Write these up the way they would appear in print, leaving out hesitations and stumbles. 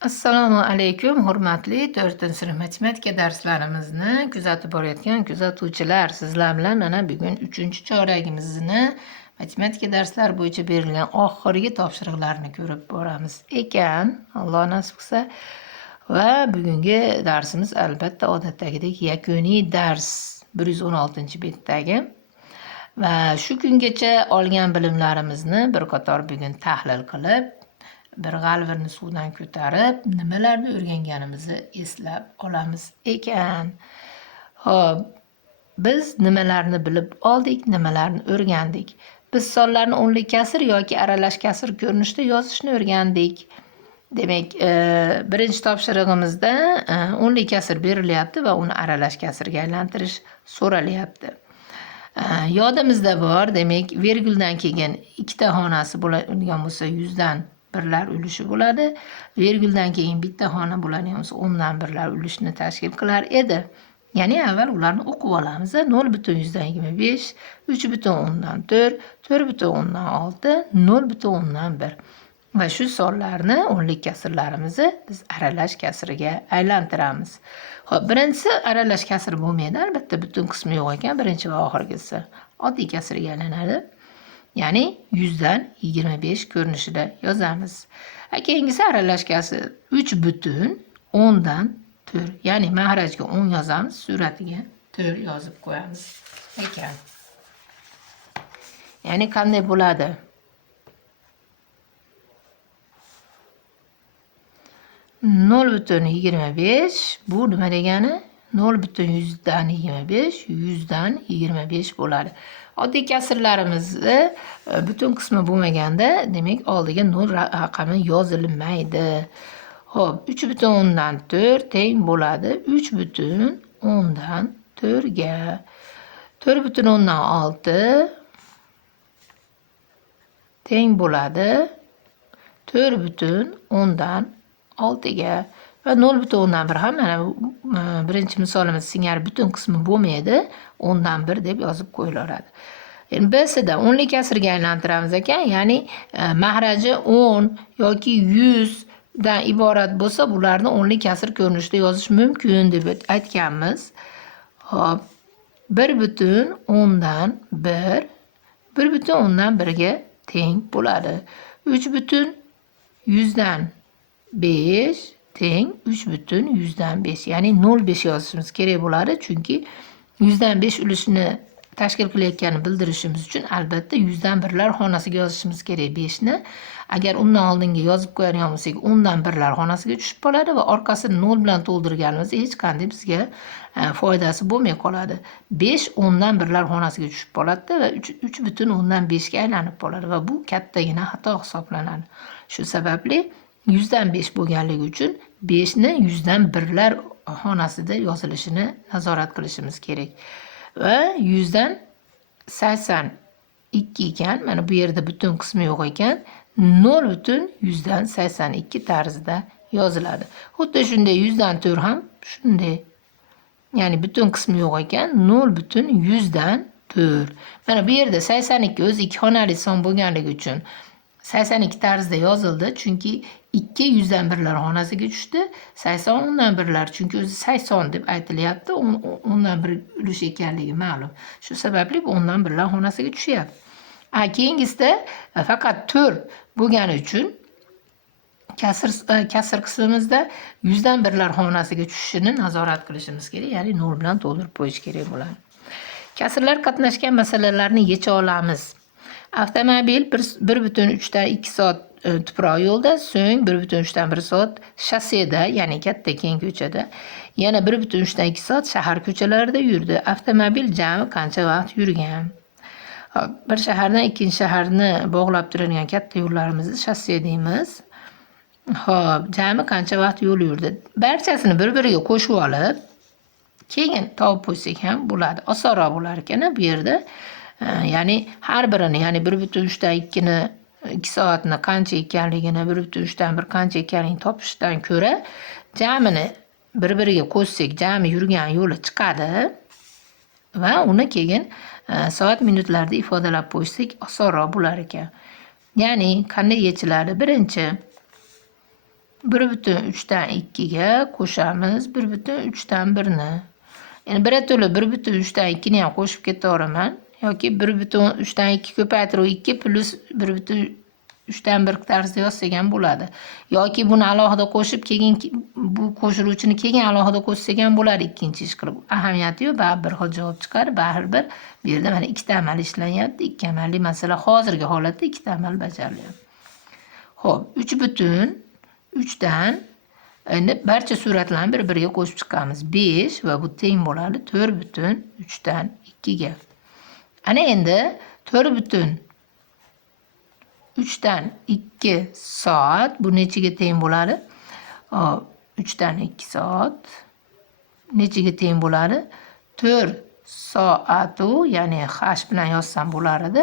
Assalomu alaykum, hurmatli 4-sinf matematika darslarimizni kuzatib borayotgan kuzatuvchilar. Sizlar bilan mana bugun 3-choragimizni matematika darslari bo'yicha berilgan oxirgi topshiriqlarni ko'rib boramiz ekan, Alloh nasib qilsa. Va bugungi darsimiz albatta odatdagidek yakuniy dars 116-betdagi. Va shu kungacha olgan bilimlarimizni bir qator bugun tahlil qilib, bir g'alvirni suvdan ko'tarib, nimalarni o'rganganimizni eslab olamiz ekan. Xo'p, biz nimalarni bilib oldik, nimalarni o'rgandik? Biz sonlarni o'nlik kasr yoki aralash kasr ko'rinishida yozishni o'rgandik. Demak, birinchi topshirig'imizda o'nlik kasr berilyapti va uni aralash kasrga aylantirish so'ralyapti. Yodimizda bor, demak, virguldan keyin ikkita xonasi bo'ladigan bo'lsa 100dan birlar ulushi bo'ladi. Virguldan keyin bitta xona bo'ladigan bo'lsa 10dan birlar ulushni tashkil qilar edi. Ya'ni avval ularni o'qib olamiz. 0,125, 3,10dan 4, 4,10dan 6, 0,10dan 1. Va shu sonlarni o'nlik kasrlarimizni biz aralash kasriga aylantiramiz. Xo'p, birinchisi aralash kasr bo'lmaydi, albatta butun qismi yo'q ekan, birinchi va oxirgisi oddiy kasrga aylanadi. Ya'ni 100dan 25 ko'rinishida yozamiz. Keyingisi aralash kasr 3,10dan 4. Ya'ni mahrajga 10 yozamiz, suratiga 4 yozib qo'yamiz ekan. Ya'ni qanday bo'ladi? 0,25 bu nima degani? 0,100dan 25, 100dan 25 bo'ladi. Oddiy kasrlarimizni butun qismi bo'lmaganda, demak, oldiga 0 raqami yozilmaydi. Xo'p, 3,10dan 4 teng bo'ladi 3,10dan 4 ga. 4,10dan 6 teng bo'ladi 4,10dan 6 ga. Va 0,10dan 1 ham mana birinchi misolimiz singari butun qismi bo'lmaydi, 10dan 1 deb yozib qo'yilaveradi. Endi B'sida o'nlik kasrga aylantiramiz ekan, ya'ni mahraji 10 yoki 100 dan iborat bo'lsa, bularni o'nlik kasr ko'rinishida yozish mumkin deb aytganmiz. Xo'p, 1,10dan 1, 1,10dan 1 ga teng bo'ladi. 3,100dan 5 teng 3,100dan 5. Ya'ni 0,5 yozishimiz kerak bo'ladi, chunki 100dan 5 ulushini tashkil qilayotganini bildirishimiz uchun albatta 100dan birlar xonasiga yozishimiz kerak 5 ni. Agar undan oldinga yozib qo'yadigan bo'lsak, 10dan birlar xonasiga tushib qoladi va orqasini 0 bilan to'ldirganimizda hech qanday bizga foydasi bo'lmay qoladi. 5 10dan birlar xonasiga tushib qoladi va 3,10dan 5 ga aylanib qoladi va bu kattagina xato hisoblanadi. Shu sababli 100dan 5 bo'lganligi uchun 5 ni 100dan birlar xonasida yozilishini nazorat qilishimiz kerak. Va 100dan 82 ekan, mana bu yerda butun qismi yo'q ekan, 0,100dan 82 tarzida yoziladi. Xuddi shunday 100dan 4 ham shunday. Ya'ni butun qismi yo'q ekan, 0,100dan 4. Mana bu yerda 82 o'zi ikki xonali son bo'lganligi uchun 82 tarzda yozildi, chunki 2 100dan birlar xonasiga tushdi. 80 10dan birlar, chunki o'zi 80 deb aytilyapti, 10dan 1 ulush ekanligi ma'lum. Shu sababli bu 10dan birlar xonasiga tushyapti. Keyingisida faqat 4 bo'lgani uchun kasr qismimizda 100dan birlar xonasiga tushishini nazorat qilishimiz kerak, ya'ni 0 bilan to'ldirib qo'yish kerak bo'ladi. Kasrlar qatnashgan masalalarni yecha olamiz. Avtomobil 1,3dan 2 soat tuproq yo'lda, so'ng 1,3dan 1 soat shosseda, ya'ni katta keng ko'chada, yana 1,3dan 2 soat shahar ko'chalarida yurdi. Avtomobil jami qancha vaqt yurgan? Bir shahardan ikkinchi shaharni bog'lab turadigan katta yo'llarimizni shosse deymiz. Xo'p, jami qancha vaqt yo'l yurdi? Barchasini bir-biriga qo'shib olib, keyin topib qo'ysak ham bo'ladi. Osonroq bo'lar ekan bu yerda. Ya'ni har birini, ya'ni 1,3dan 2 ni 2 soatni qancha ekanligini, 1,3dan 1 qancha ekanligini topishdan ko'ra, jamini bir-biriga qo'shsak, jami yurgan yo'li chiqadi va uni keyin soat minutlarda ifodalab qo'ysak osonroq bo'lar ekan. Ya'ni qanday yechiladi? Birinchi 1/3dan 2ga qo'shamiz 1/3dan 1ni. Endi birato'la 1/3dan 2ni ham qo'shib ketaveraman. Yoki 1/3dan 2 ko'paytirib 2 plus 1/3dan 1 tarzda yozsak ham bo'ladi. Yoki buni alohida qo'shib keyin bu qo'shiluvchini keyin alohida qo'shsak ham bo'ladi ikkinchi ish qilib. Ahamiyati yo'q, baribir xil javob chiqadi. Baribir bu yerda mana ikkita amal ishlanyapti. Ikki amalli masala hozirgi holatda ikkita amal bajarilyapti. Xo'p, 3/3dan endi barcha suratlarni bir-biriga qo'shib chiqamiz. 5 va bu teng bo'ladi 4/3dan 2ga. Ana endi 4/3dan 2 soat bu nechaga teng bo'ladi? 3dan 2 soat nechaga teng bo'ladi? 4 soatu, ya'ni h bilan yozsam bo'lar edi.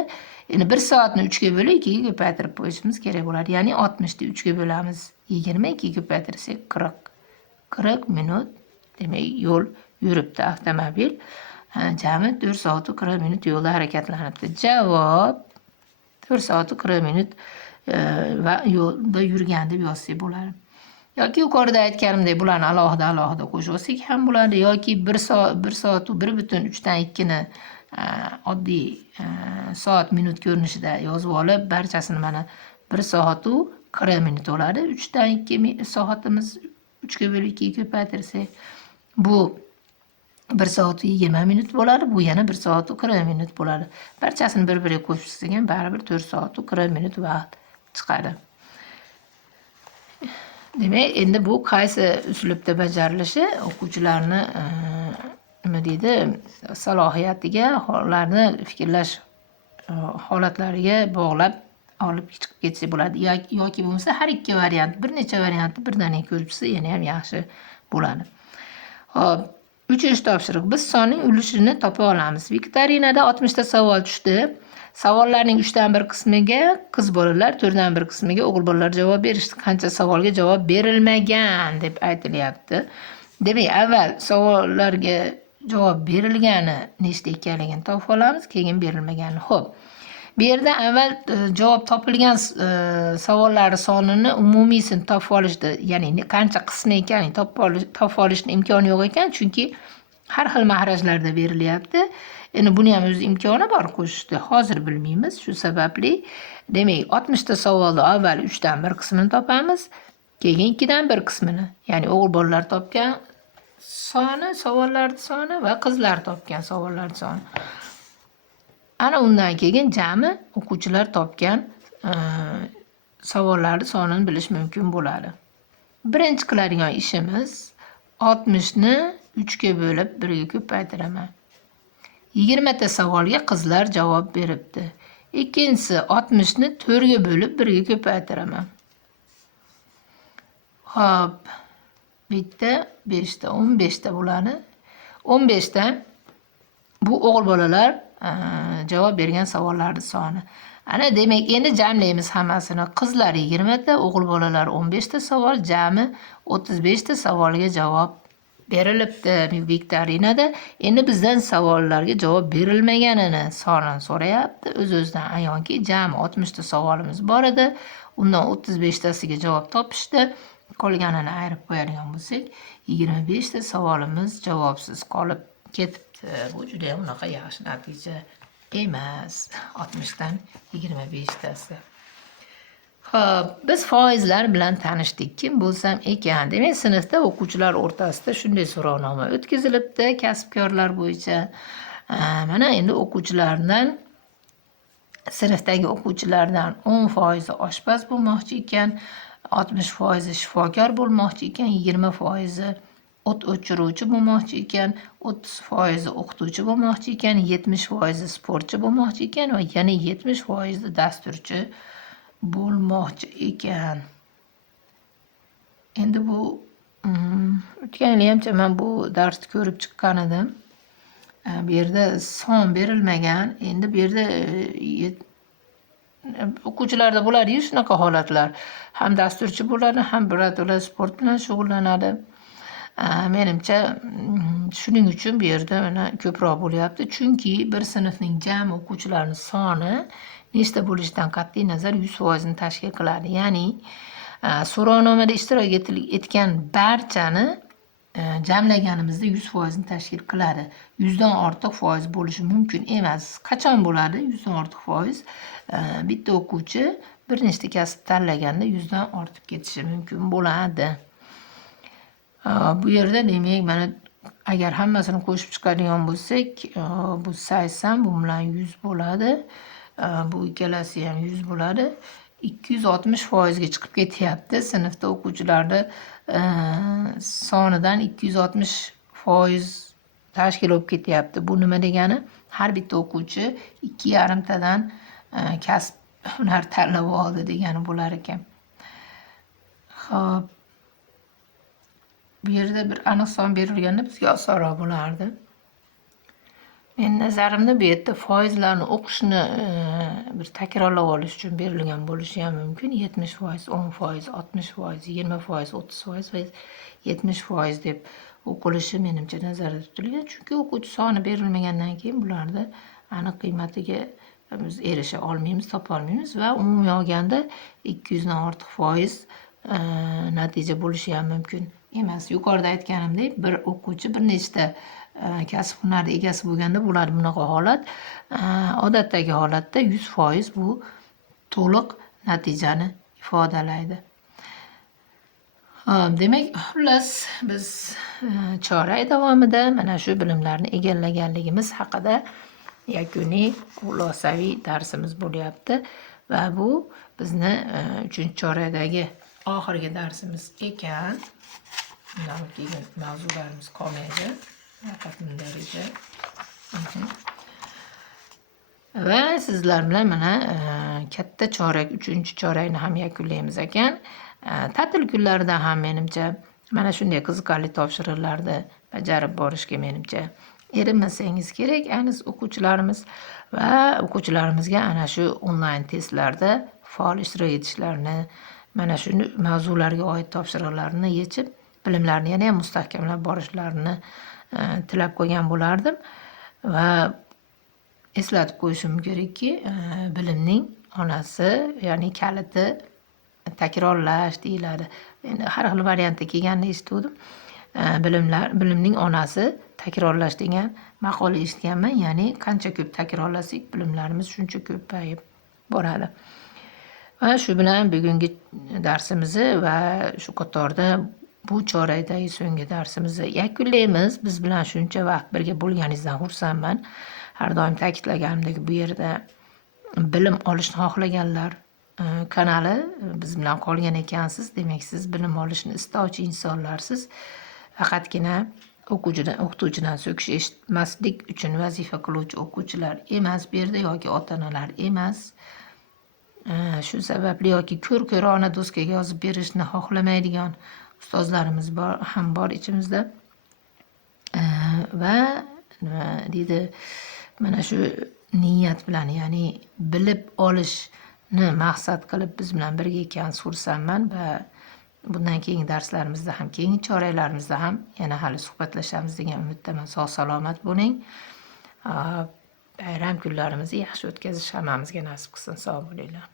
Endi 1 soatni 3 ga bo'lib 2 ga ko'paytirib qo'yishimiz kerak bo'ladi. Ya'ni 60 ni 3 ga bo'lamiz. 20 2 ga ko'paytirsak 40 minut. Demak, yo'l yuribdi avtomobil. Jami 4 soat 40 minut yo'lda harakatlanibdi. Javob 4 soat 40 minut va yo'lda yurgan deb yozsak bo'ladi. Yoki yuqorida aytganimdek bularni alohida qo'shib olsak ham bo'ladi. Yoki 1 soat 1/3dan 2ni oddiy soat minut ko'rinishida yozib olib, barchasini mana 1 soat 40 minut bo'ladi. 3dan 2 soatimiz 3 ga bo'lib 2 ga ko'paytirsak bu 1 soat 20 minut bo'ladi. Bu yana 1 soat 40 minut bo'ladi. Barchasini bir-biriga qo'shsak ham baribir 4 soat 40 minut vaqt chiqadi. Demak, endi bu qaysi uslubda bajarilishi o'quvchilarni nima deydi, salohiyatiga, ularni fikrlash holatlariga bog'lab olib chiqib ketsa bo'ladi. Yoki bo'lmasa har ikki variant, bir necha variantni birdaniga ko'rib chiqsa yana ham yaxshi bo'ladi. Xo'p, 3-topshiriq. Biz sonning ulushini topa olamiz. Viktorinada 60 ta savol tushdi. Savollarning 3dan 1 qismiga qiz bolalar, 4dan 1 qismiga o'g'il bolalar javob berishdi. Qancha savolga javob berilmagan deb aytilyapti. Demak, avval savollarga javob berilgani nechta ekanligini topib olamiz, keyin berilmaganini. Xo'p. Bu yerda avval javob topilgan savollar sonini umumiysini topib olishdi. Ya'ni qancha qismi ekanini topib olishning imkoni yo'q ekan, chunki har xil mahrajlarda berilyapti. Endi buni ham o'z imkoni bor qo'shishdi. Hozir bilmaymiz. Shu sababli demak 60 ta savolda avval 3dan 1 qismini topamiz, keyin 2dan 1 qismini, ya'ni o'g'il bolalar topgan soni, savollarning soni va qizlar topgan savollarning soni. Ana undan keyin jami o'quvchilar topgan savollarning sonini bilish mumkin bo'ladi. Birinchi qiladigan ishimiz 60 ni 3 ga bo'lib 1 ga ko'paytiraman. 20 ta savolga qizlar javob beribdi. Ikkinchisi 60 ni 4 ga bo'lib 1 ga ko'paytiraman. Xo'p, bitta 5 ta 15 ta bo'ladi. 15 ta bu o'g'il bolalar javob bergan savollarning soni. Ana demak, endi jamlaymiz hammasini. Qizlar 20 ta, o'g'il bolalar 15 ta savol, jami 35 ta savolga javob berilibdi viktorinada. Endi bizdan savollarga javob berilmaganini sonini so'rayapti. O'z-o'zidan ayonki, jami 60 ta savolimiz bor edi. Undan 35 tasiga javob topishdi. Qolganini ayirib qo'yadigan bo'lsak, 25 ta savolimiz javobsiz qolib ketibdi. Bu juda ham unaqa yaxshi natija emas. 60 dan 25 tasi. Xo'p, biz foizlar bilan tanishdik. Kim bo'lsam ekan. Demak, sinfda o'quvchilar o'rtasida shunday so'rovnoma o'tkazilibdi, kasbkorlar bo'yicha. Mana endi o'quvchilardan, sinfdagi o'quvchilardan 10% oshpaz bo'lmoqchi ekan, 60% shifokor bo'lmoqchi ekan, 20% o't o'chiruvchi bo'lmoqchi ekan, 30% o'qituvchi bo'lmoqchi ekan, 70% sportchi bo'lmoqchi ekan va yana 70% dasturchi bo'lmoqchi ekan. Endi bu o'tgan yilhamcha men bu darsni ko'rib chiqqan edim. Bu yerda son berilmagan. Endi bu yerda o'quvchilarda bo'ladi shunaqa holatlar. Ham dasturchi bo'ladi, ham birato'la sport bilan shug'ullanadi. Menimcha shuning uchun bu yerda mana ko'proq bo'lyapti. Chunki bir sinfning jami o'quvchilarining soni nechta bo'lishidan qat'iy nazar 100% ni tashkil qiladi. Ya'ni So'rovnomada ishtirok etgan barchani jamlaganimizda 100% ni tashkil qiladi. 100 dan ortiq foiz bo'lishi mumkin emas. Qachon bo'ladi 100 dan ortiq foiz? Bitta o'quvchi bir nechta kasb tanlaganda 100 dan ortib ketishi mumkin bo'ladi. Bu yerda demak mana agar hammasini qo'shib chiqadigan bo'lsak, bu 80 bu bilan 100 bo'ladi. Bu ikkalasi ham 100 bo'ladi. 260% ga chiqib ketyapti. Sinfda o'quvchilarni sonidan 260% tashkil bo'lib ketyapti. Bu nima degani? Har bitta o'quvchi 2,5 tadan kasb hunar tanlab oldi degani bo'lar ekan. Xo'p. Bu yerda bir aniq son berilganda bizga osonroq bo'lardi. Men nazarimda bu yerda foizlarni o'qishni bir takrorlab olish uchun berilgan bo'lishi ham mumkin. 70%, 10%, 60%, 20%, 30% va 70% deb o'qilishi menimcha nazarda tutilgan. Chunki o'quvchi soni berilmagandan keyin bularni aniq qiymatiga biz erisha olmaymiz, topa olmaymiz va umumiy olganda 200 dan ortiq foiz natija bo'lishi ham mumkin emas. Yuqorida aytganimdek, bir o'quvchi bir nechta kasb hunari egasi bo'lganda bo'ladi bunaqa holat. Odatdagi holatda 100% bu to'liq natijani ifodalaydi. Demak, xullas biz chorak davomida mana shu bilimlarni egallaganligimiz haqida yakuniy xulosaviy darsimiz bo'lyapti va bu bizni 3-chorakdagi oxirgi darsimiz ekan. Bundan keyin mavzularimiz qolmaydi. Darajada. Va sizlar bilan mana katta chorak, 3-chorakni ham yakunlaymiz ekan. Ta'til kunlarida ham menimcha mana shunday qiziqarli topshiriqlarni bajarib borishga menimcha erinmasangiz kerak, ayniqsa o'quvchilarimiz va o'quvchilarimizga ana shu onlayn testlarda faol ishtirok etishlarini, mana shu mavzularga oid topshiriqlarni yechib, bilimlarini yana ham mustahkamlab borishlarini tilab qo'ygan bo'lardim va eslatib qo'yishim kerakki, bilimning onasi, ya'ni kaliti takrorlash deyiladi. Endi har xil variantda kelganini eshitdim. Bilimning onasi takrorlash degan maqola eshitganman. Ya'ni qancha ko'p takrorlasak, bilimlarimiz shuncha ko'payib boradi. Va shu bilan bugungi darsimizni va shu qatorda bu chorakdagi so'nggi darsimizni yakunlaymiz. Biz bilan shuncha vaqt birga bo'lganingizdan xursandman. Har doim ta'kidlaganimdek, bu yerda bilim olishni xohlaganlar kanali biz bilan qolgan ekansiz. Demak, siz bilim olishni istovchi insonlarsiz. Faqatgina o'qituvchidan so'kish eshitmaslik uchun vazifa qiluvchi o'quvchilar emas bu yerda yoki ota-onalar emas. Shu sababli yoki ko'r-ko'rona doskaga yozib berishni xohlamaydigan ustozlarimiz ham bor ichimizda. Va nima deydi, mana shu niyat bilan, ya'ni bilib olishni maqsad qilib biz bilan birga ekansiz xursandman va bundan keyingi darslarimizda ham, keyingi choraklarimizda ham yana hali suhbatlashamiz degan umiddaman. Sog' salomat bo'ling. Bayram kunlarimizni yaxshi o'tkazish hammamizga nasib qilsin. Sog' bo'linglar.